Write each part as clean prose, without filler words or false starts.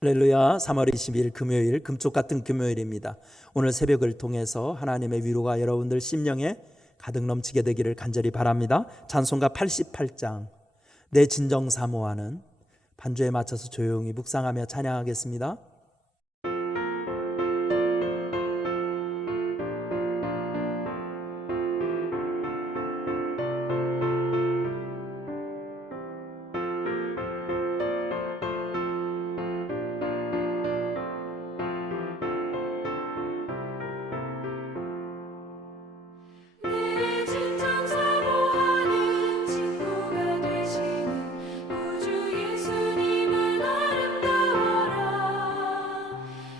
할렐루야. 3월 20일 금요일, 금쪽 같은 금요일입니다. 오늘 새벽을 통해서 하나님의 위로가 여러분들 심령에 가득 넘치게 되기를 간절히 바랍니다. 찬송가 88장 내 진정 사모하는 반주에 맞춰서 조용히 묵상하며 찬양하겠습니다. 내 진정 사모하는 친구가 되시는 구주 예수님은 아름다워라.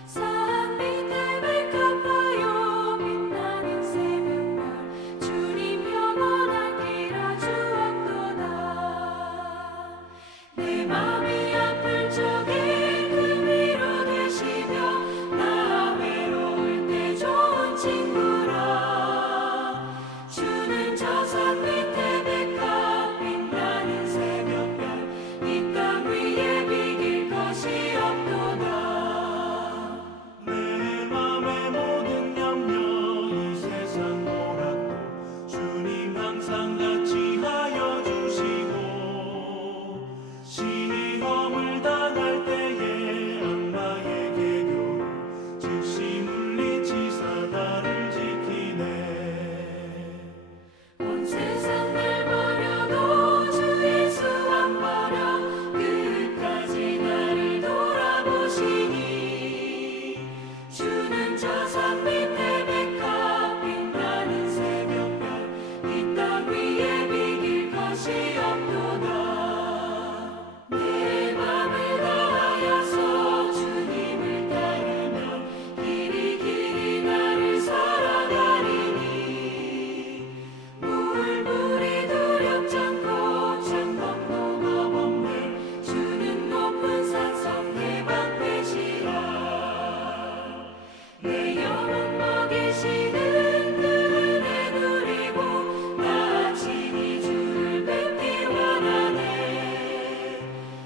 산 밑에 백합하여 빛나는 새벽별 주님 영원한 길아 주옵도다. 내 맘이 아플 적에 그 위로 되시며 나 외로울 때 좋은 친구라. 주는 저 산 밑에 백합 빛나는 새벽별 이 땅 위에 비길 것이 없도다. 내 맘의 모든 염려 이 세상 노랗고 주님 항상 같이 하여 주시고 신이 허물 당할 때에 악마의 계교로 즉시 물리치사 나를 지키네. 온 세상 날 버려도 주 예수 안 버려 끝까지 나를 돌아보시니. 주는 저 산 밑에 백합 빛나는 새벽별 이 땅 위에 비길 것이 없도다. 내 맘을 다하여서 주님을 따르면 길이 길이 나를 살아가리니. 물이 두렵지 않고 창검도 겁없네. 주는 높은 산성 내 방패시라. 내 영혼 먹이시는 그 은혜 누리고 나 친히 주를 뵙길 원하네.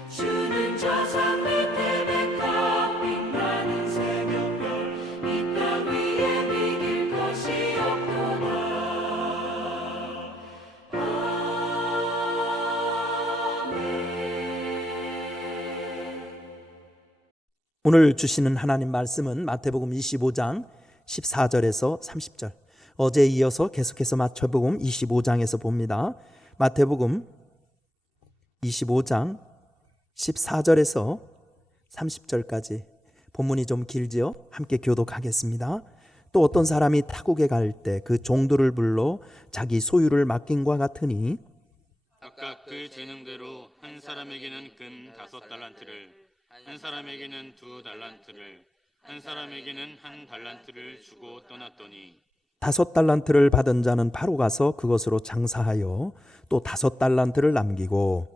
주는 저 산 밑에 백합 빛나는 새벽별 이 땅 위에 비길 것이 없도다. 오늘 주시는 하나님 말씀은 마태복음 25장 14절에서 30절. 어제에 이어서 계속해서 마태복음 25장에서 봅니다. 마태복음 25장 14절에서 30절까지. 본문이 좀 길지요? 함께 교독하겠습니다. 또 어떤 사람이 타국에 갈 때 그 종들을 불러 자기 소유를 맡긴과 같으니 각각 그 재능대로 한 사람에게는 금 5달란트를, 한 사람에게는 2달란트를, 한 사람에게는 1달란트를 주고 떠났더니 5달란트를 받은 자는 바로 가서 그것으로 장사하여 또 5달란트를 남기고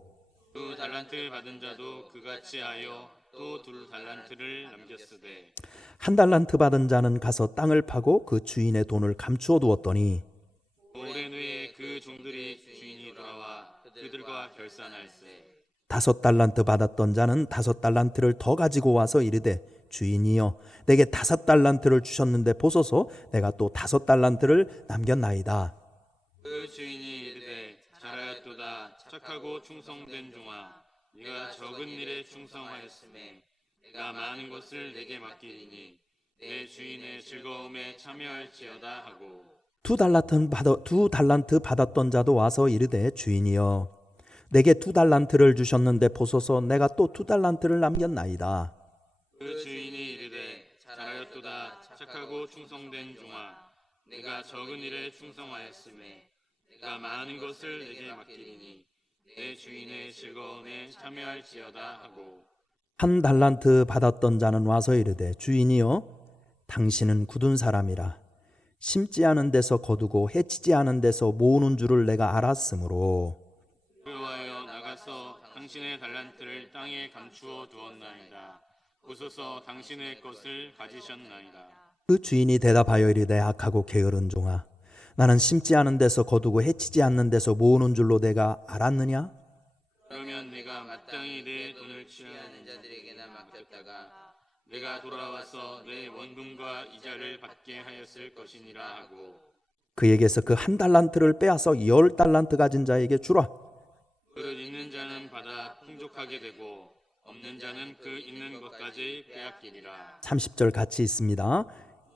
2달란트 받은 자도 그같이 하여 또 2달란트를 남겼으되 1달란트 받은 자는 가서 땅을 파고 그 주인의 돈을 감추어 두었더니 오랜 후에 그 종들이 주인이 돌아와 그들과 결산할세. 5달란트 받았던 자는 5달란트를 더 가지고 와서 이르되 주인이여 내게 5달란트를 주셨는데 보소서 내가 또 5달란트를 남겼나이다. 그 주인이 이르되 잘하였도다 착하고 충성된 종아, 네가 적은 일에 충성하였으니 내가 많은 것을 내게 맡기리니 내 주인의 즐거움에 참여할지어다 하고 2달란트 받았던 자도 와서 이르되 주인이여 내게 2달란트를 주셨는데 보소서 내가 또 2달란트를 남겼나이다. 그 주인이 이르되 잘하였도다 착하고 충성된 종아, 내가 적은 일에 충성하였으니 내가 많은 것을 내게 맡기리니 내 주인의 즐거움에 참여할지어다 하고 1달란트 받았던 자는 와서 이르되 주인이여 당신은 굳은 사람이라 심지 않은 데서 거두고 해치지 않은 데서 모으는 줄을 내가 알았으므로 그리하여 나가서 당신의 달란트를 땅에 감추어 두었나이다. 보소서 당신의 것을 가지셨나이다. 그 주인이 대답하여 이르되 악하고 게으른 종아 나는 심지 않은 데서 거두고 해치지 않는 데서 모으는 줄로 내가 알았느냐? 그러면 내가 마땅히 내 돈을 취하는 자들에게나 맡겼다가 내가 돌아와서 내 원금과 이자를 받게 하였을 것이니라 하고 그에게서 그 1달란트를 빼앗아 10달란트 가진 자에게 주라. 그릇 있는 자는 받아 풍족하게 되고 없는 자는 그 있는 것까지 빼앗기리라. 30절 같이 있습니다.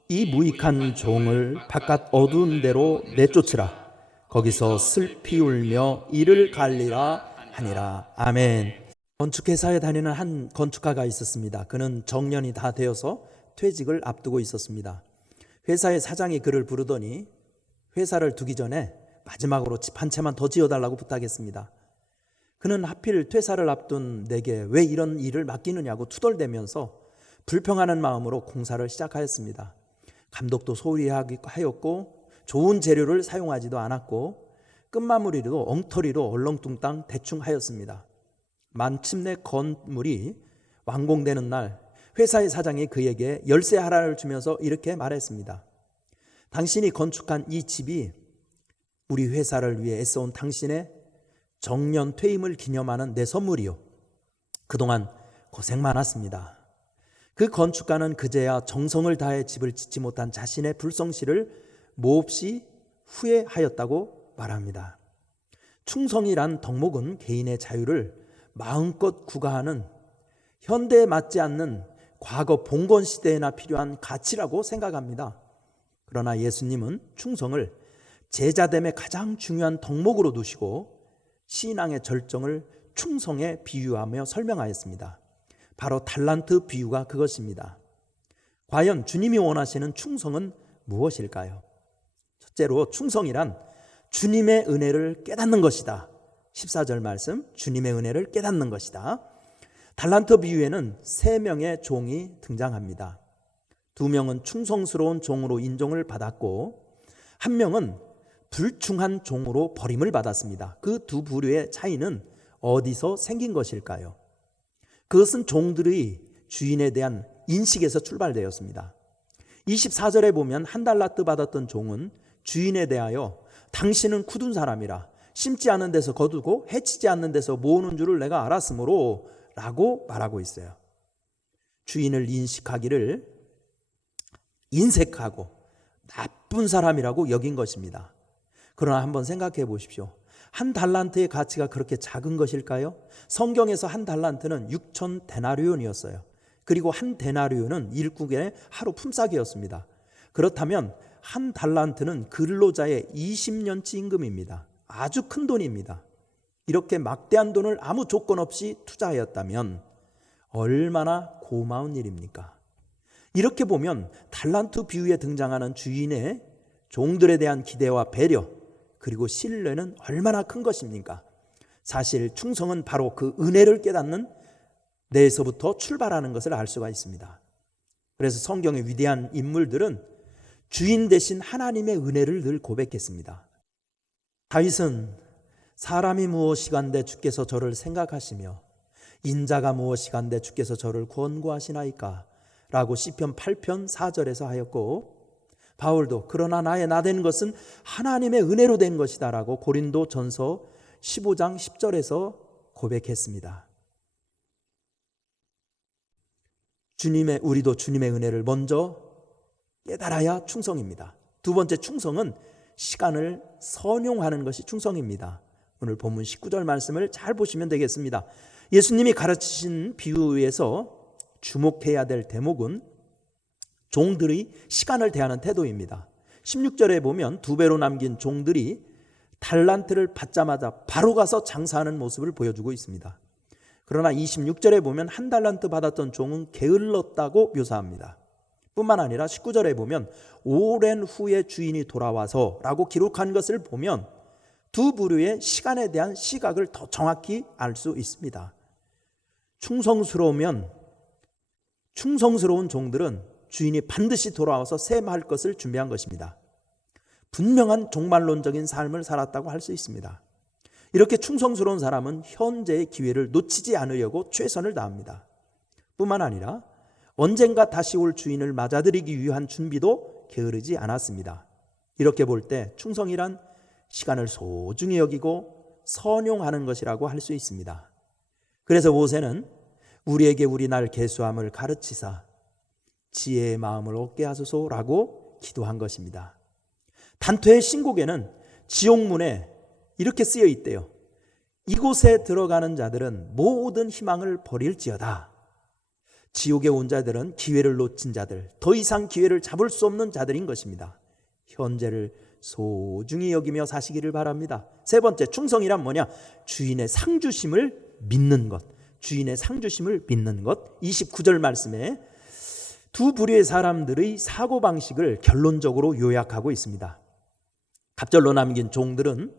이 무익한 종을 바깥 어두운 데로 내쫓으라. 거기서 슬피 울며 이를 갈리라 하니라. 아멘. 건축회사에 다니는 한 건축가가 있었습니다. 그는 정년이 다 되어서 퇴직을 앞두고 있었습니다. 회사의 사장이 그를 부르더니 회사를 두기 전에 마지막으로 집 한 채만 더 지어달라고 부탁했습니다. 그는 하필 퇴사를 앞둔 내게 왜 이런 일을 맡기느냐고 투덜대면서 불평하는 마음으로 공사를 시작하였습니다. 감독도 소홀히 하였고 좋은 재료를 사용하지도 않았고 끝마무리도 엉터리로 얼렁뚱땅 대충 하였습니다. 마침내 건물이 완공되는 날 회사의 사장이 그에게 열쇠 하나를 주면서 이렇게 말했습니다. 당신이 건축한 이 집이 우리 회사를 위해 애써온 당신의 정년 퇴임을 기념하는 내 선물이요. 그동안 고생 많았습니다. 그 건축가는 그제야 정성을 다해 집을 짓지 못한 자신의 불성실을 몹시 후회하였다고 말합니다. 충성이란 덕목은 개인의 자유를 마음껏 구가하는 현대에 맞지 않는 과거 봉건 시대에나 필요한 가치라고 생각합니다. 그러나 예수님은 충성을 제자됨의 가장 중요한 덕목으로 두시고 신앙의 절정을 충성에 비유하며 설명하였습니다. 바로 달란트 비유가 그것입니다. 과연 주님이 원하시는 충성은 무엇일까요? 첫째로 충성이란 주님의 은혜를 깨닫는 것이다. 14절 말씀, 주님의 은혜를 깨닫는 것이다. 달란트 비유에는 3명의 종이 등장합니다. 2명은 충성스러운 종으로 인정을 받았고 1명은 불충한 종으로 버림을 받았습니다. 그 두 부류의 차이는 어디서 생긴 것일까요? 그것은 종들의 주인에 대한 인식에서 출발되었습니다. 24절에 보면 1달란트 받았던 종은 주인에 대하여 당신은 굳은 사람이라 심지 않는 데서 거두고 해치지 않는 데서 모으는 줄을 내가 알았으므로 라고 말하고 있어요. 주인을 인식하기를 인색하고 나쁜 사람이라고 여긴 것입니다. 그러나 한번 생각해 보십시오. 1달란트의 가치가 그렇게 작은 것일까요? 성경에서 1달란트는 6천 데나리온이었어요. 그리고 1데나리온은 일국의 하루 품삯이었습니다. 그렇다면 1달란트는 근로자의 20년치 임금입니다. 아주 큰 돈입니다. 이렇게 막대한 돈을 아무 조건 없이 투자하였다면 얼마나 고마운 일입니까? 이렇게 보면 달란트 비유에 등장하는 주인의 종들에 대한 기대와 배려 그리고 신뢰는 얼마나 큰 것입니까? 사실 충성은 바로 그 은혜를 깨닫는 데에서부터 출발하는 것을 알 수가 있습니다. 그래서 성경의 위대한 인물들은 주인 대신 하나님의 은혜를 늘 고백했습니다. 다윗은 사람이 무엇이간데 주께서 저를 생각하시며 인자가 무엇이간데 주께서 저를 권고하시나이까 라고 시편 8편 4절에서 하였고 바울도 그러나 나의 나된 것은 하나님의 은혜로 된 것이다 라고 고린도 전서 15장 10절에서 고백했습니다. 우리도 주님의 은혜를 먼저 깨달아야 충성입니다. 두 번째 충성은 시간을 선용하는 것이 충성입니다. 오늘 본문 19절 말씀을 잘 보시면 되겠습니다. 예수님이 가르치신 비유에서 주목해야 될 대목은 종들의 시간을 대하는 태도입니다. 16절에 보면 2배로 남긴 종들이 달란트를 받자마자 바로 가서 장사하는 모습을 보여주고 있습니다. 그러나 26절에 보면 1달란트 받았던 종은 게을렀다고 묘사합니다. 뿐만 아니라 19절에 보면 오랜 후에 주인이 돌아와서 라고 기록한 것을 보면 두 부류의 시간에 대한 시각을 더 정확히 알 수 있습니다. 충성스러운 종들은 주인이 반드시 돌아와서 셈할 것을 준비한 것입니다. 분명한 종말론적인 삶을 살았다고 할 수 있습니다. 이렇게 충성스러운 사람은 현재의 기회를 놓치지 않으려고 최선을 다합니다. 뿐만 아니라 언젠가 다시 올 주인을 맞아들이기 위한 준비도 게으르지 않았습니다. 이렇게 볼 때 충성이란 시간을 소중히 여기고 선용하는 것이라고 할 수 있습니다. 그래서 모세는 우리에게 우리 날 계수함을 가르치사 지혜의 마음을 얻게 하소서라고 기도한 것입니다. 단토의 신곡에는 지옥문에 이렇게 쓰여 있대요. 이곳에 들어가는 자들은 모든 희망을 버릴지어다. 지옥에 온 자들은 기회를 놓친 자들, 더 이상 기회를 잡을 수 없는 자들인 것입니다. 현재를 소중히 여기며 사시기를 바랍니다. 세 번째, 충성이란 뭐냐? 주인의 상주심을 믿는 것. 주인의 상주심을 믿는 것. 29절 말씀에 두 부류의 사람들의 사고방식을 결론적으로 요약하고 있습니다. 갑절로 남긴 종들은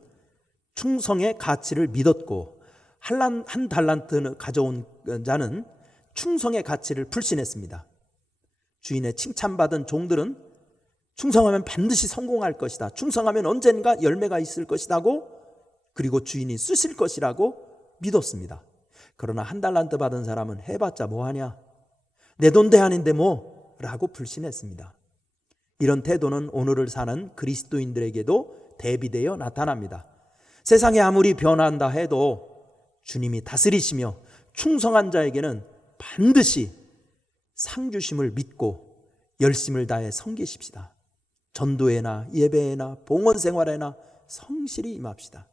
충성의 가치를 믿었고, 한 달란트 가져온 자는 충성의 가치를 불신했습니다. 주인의 칭찬받은 종들은 충성하면 반드시 성공할 것이다, 충성하면 언젠가 열매가 있을 것이라고, 그리고 주인이 쓰실 것이라고 믿었습니다. 그러나 한 달란트 받은 사람은 해봤자 뭐하냐, 내 돈 대안인데 뭐 라고 불신했습니다. 이런 태도는 오늘을 사는 그리스도인들에게도 대비되어 나타납니다. 세상이 아무리 변한다 해도 주님이 다스리시며 충성한 자에게는 반드시 상주심을 믿고 열심을 다해 섬기십시다. 전도회나 예배회나 봉헌 생활에나 성실히 임합시다.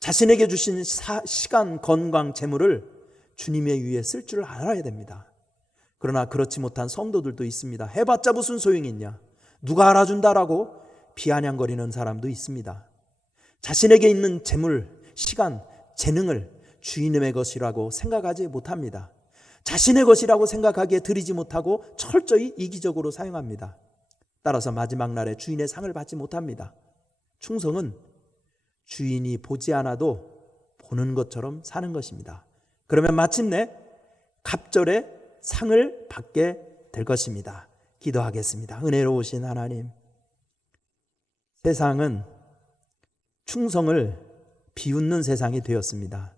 자신에게 주신 시간, 건강, 재물을 주님의 위해 쓸 줄 알아야 됩니다. 그러나 그렇지 못한 성도들도 있습니다. 해봤자 무슨 소용이 있냐, 누가 알아준다라고 비아냥거리는 사람도 있습니다. 자신에게 있는 재물, 시간, 재능을 주인의 것이라고 생각하지 못합니다. 자신의 것이라고 생각하기에 드리지 못하고 철저히 이기적으로 사용합니다. 따라서 마지막 날에 주인의 상을 받지 못합니다. 충성은 주인이 보지 않아도 보는 것처럼 사는 것입니다. 그러면 마침내 갑절의 상을 받게 될 것입니다. 기도하겠습니다. 은혜로우신 하나님, 세상은 충성을 비웃는 세상이 되었습니다.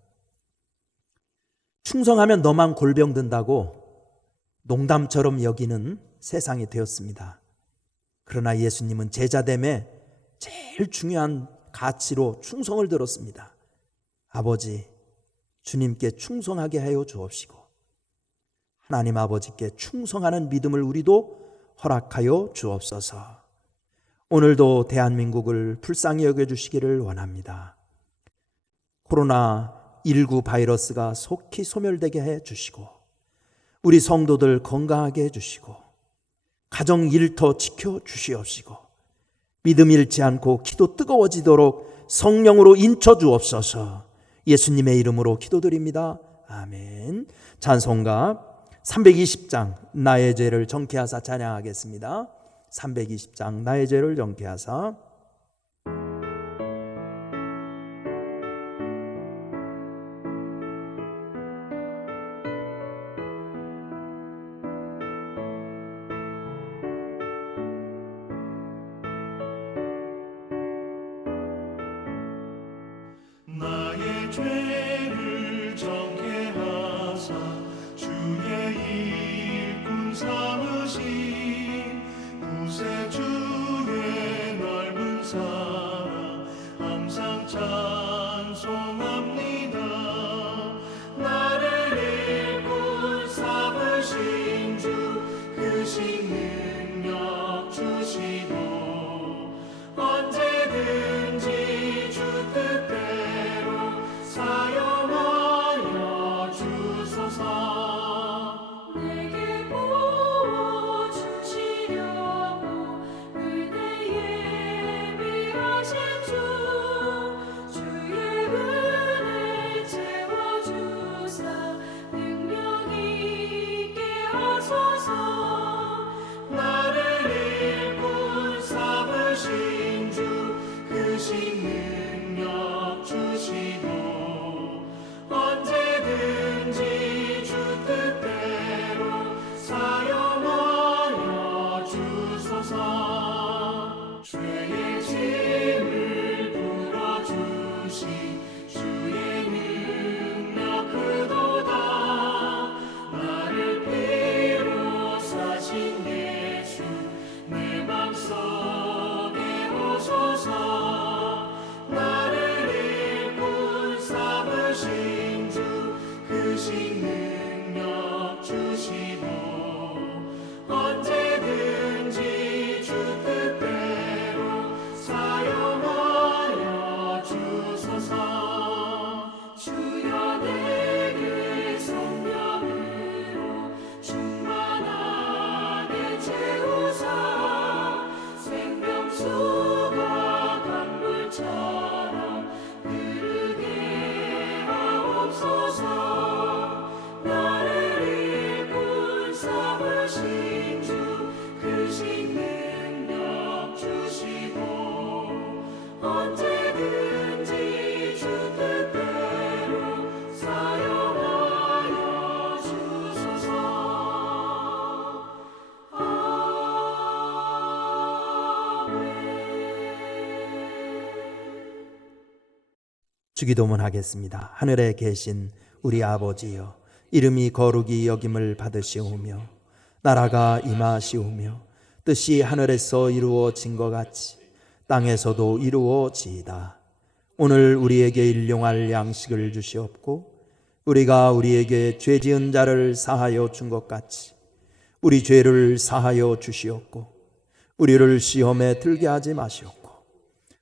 충성하면 너만 골병 든다고 농담처럼 여기는 세상이 되었습니다. 그러나 예수님은 제자됨에 제일 중요한 가치로 충성을 들었습니다. 아버지, 주님께 충성하게 하여 주옵시고 하나님 아버지께 충성하는 믿음을 우리도 허락하여 주옵소서. 오늘도 대한민국을 불쌍히 여겨주시기를 원합니다. 코로나19 바이러스가 속히 소멸되게 해주시고, 우리 성도들 건강하게 해주시고, 가정 일터 지켜주시옵시고, 믿음 잃지 않고 기도 뜨거워지도록 성령으로 인쳐 주옵소서. 예수님의 이름으로 기도드립니다. 아멘. 찬송가 320장 나의 죄를 정케하사 찬양하겠습니다. 320장 나의 죄를 정케하사. 나의 죄를 정케하사 주의 일꾼 삼으신 구세주의 넓은 사랑 항상 찬송합니다. 나를 일꾼 삼으신 주 크신 능력 주시고 언제든지 주 뜻대로 사용하여 주소서. 내게 부어 주시려고 은혜 예비하신 주, 주의 은혜 채워주사 능력 있게 하소서. 나를 일꾼 삼으신 주 크신 능력 주시고 언제든지 주 뜻대로 사용하여 주소서. 죄의 짐을 풀어주신 주의 능력 크도다. 나를 비로소 주기도문 하겠습니다. 하늘에 계신 우리 아버지여, 이름이 거룩히 여김을 받으시오며 나라가 임하시오며 뜻이 하늘에서 이루어진 것 같이 땅에서도 이루어지이다. 오늘 우리에게 일용할 양식을 주시옵고 우리가 우리에게 죄 지은 자를 사하여 준 것 같이 우리 죄를 사하여 주시옵고 우리를 시험에 들게 하지 마시옵고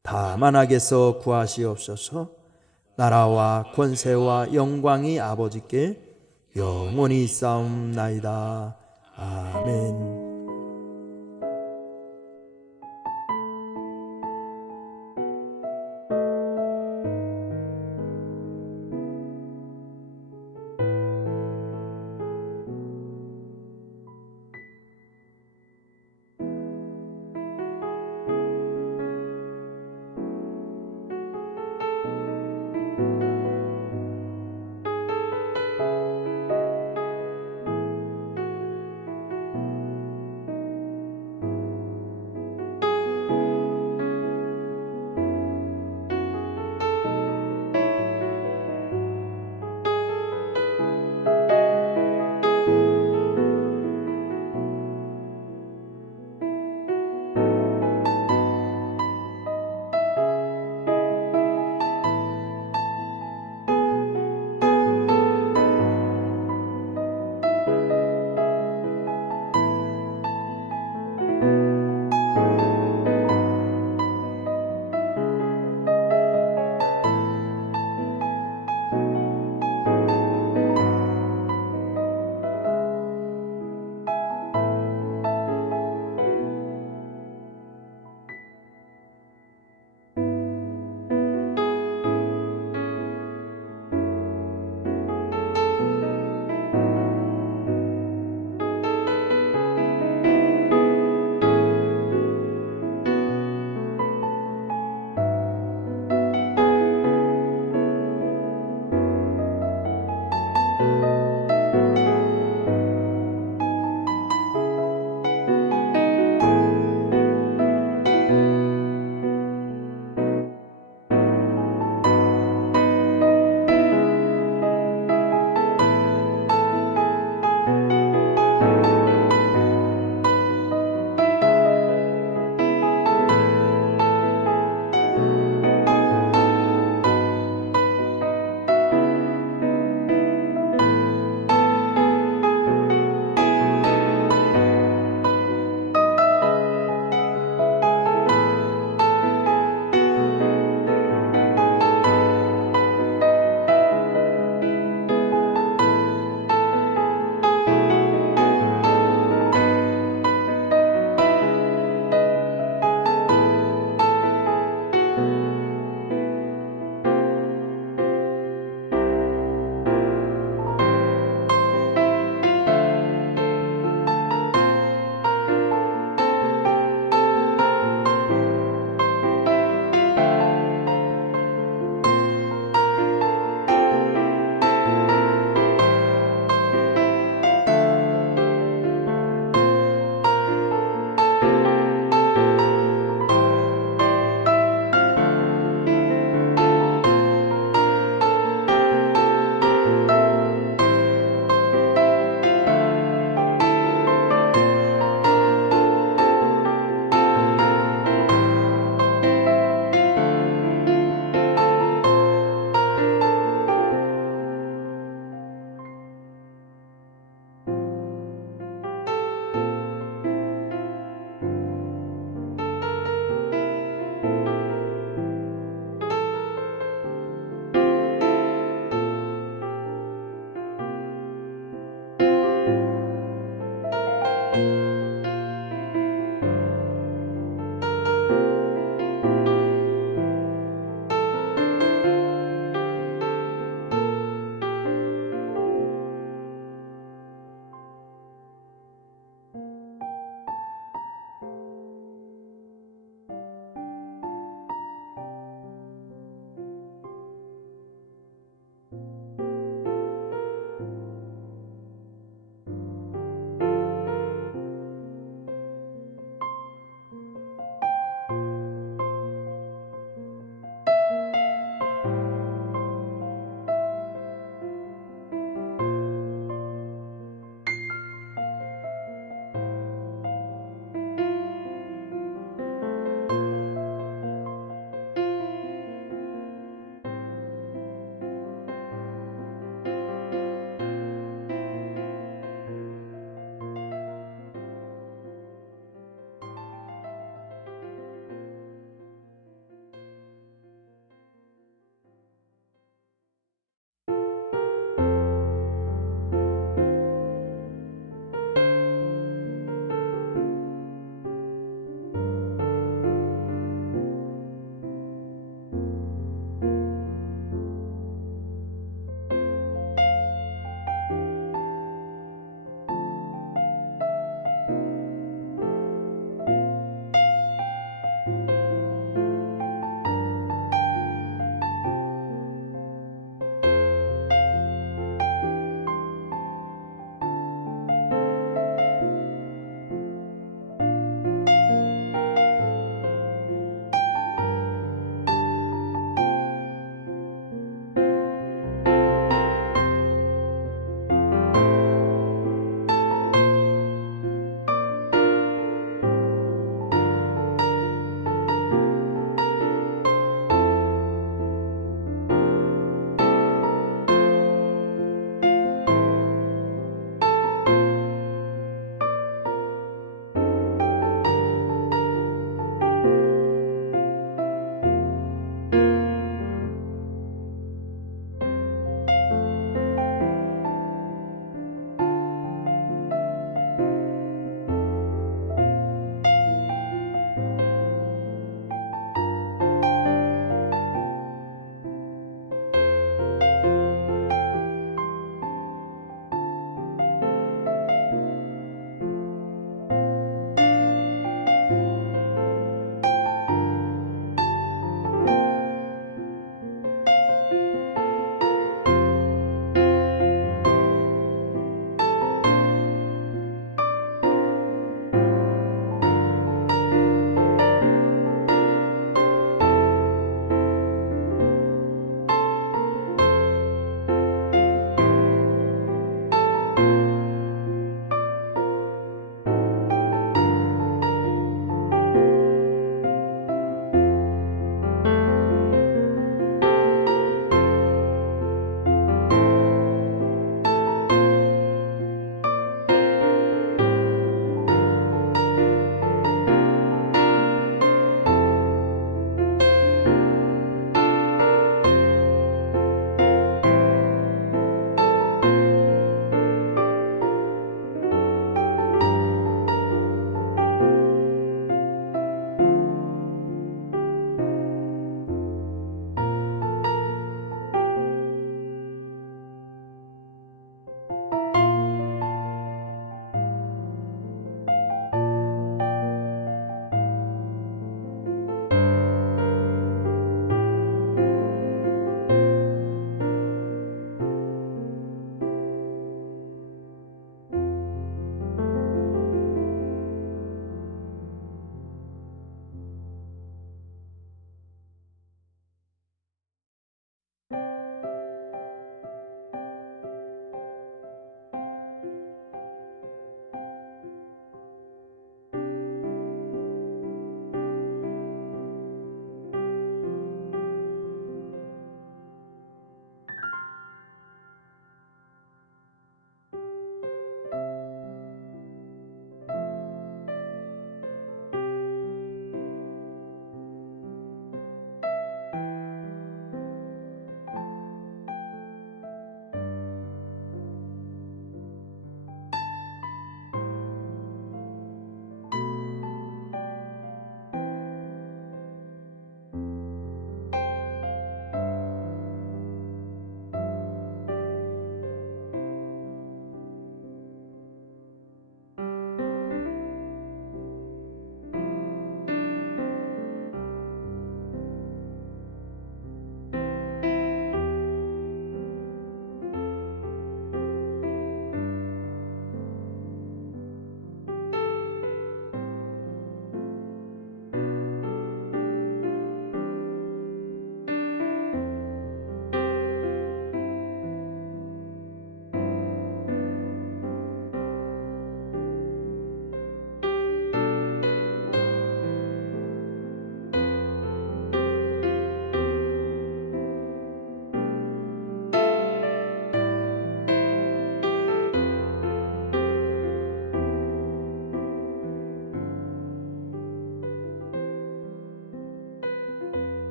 다만 악에서 구하시옵소서. 나라와 권세와 영광이 아버지께 영원히 있사옵나이다. 아멘.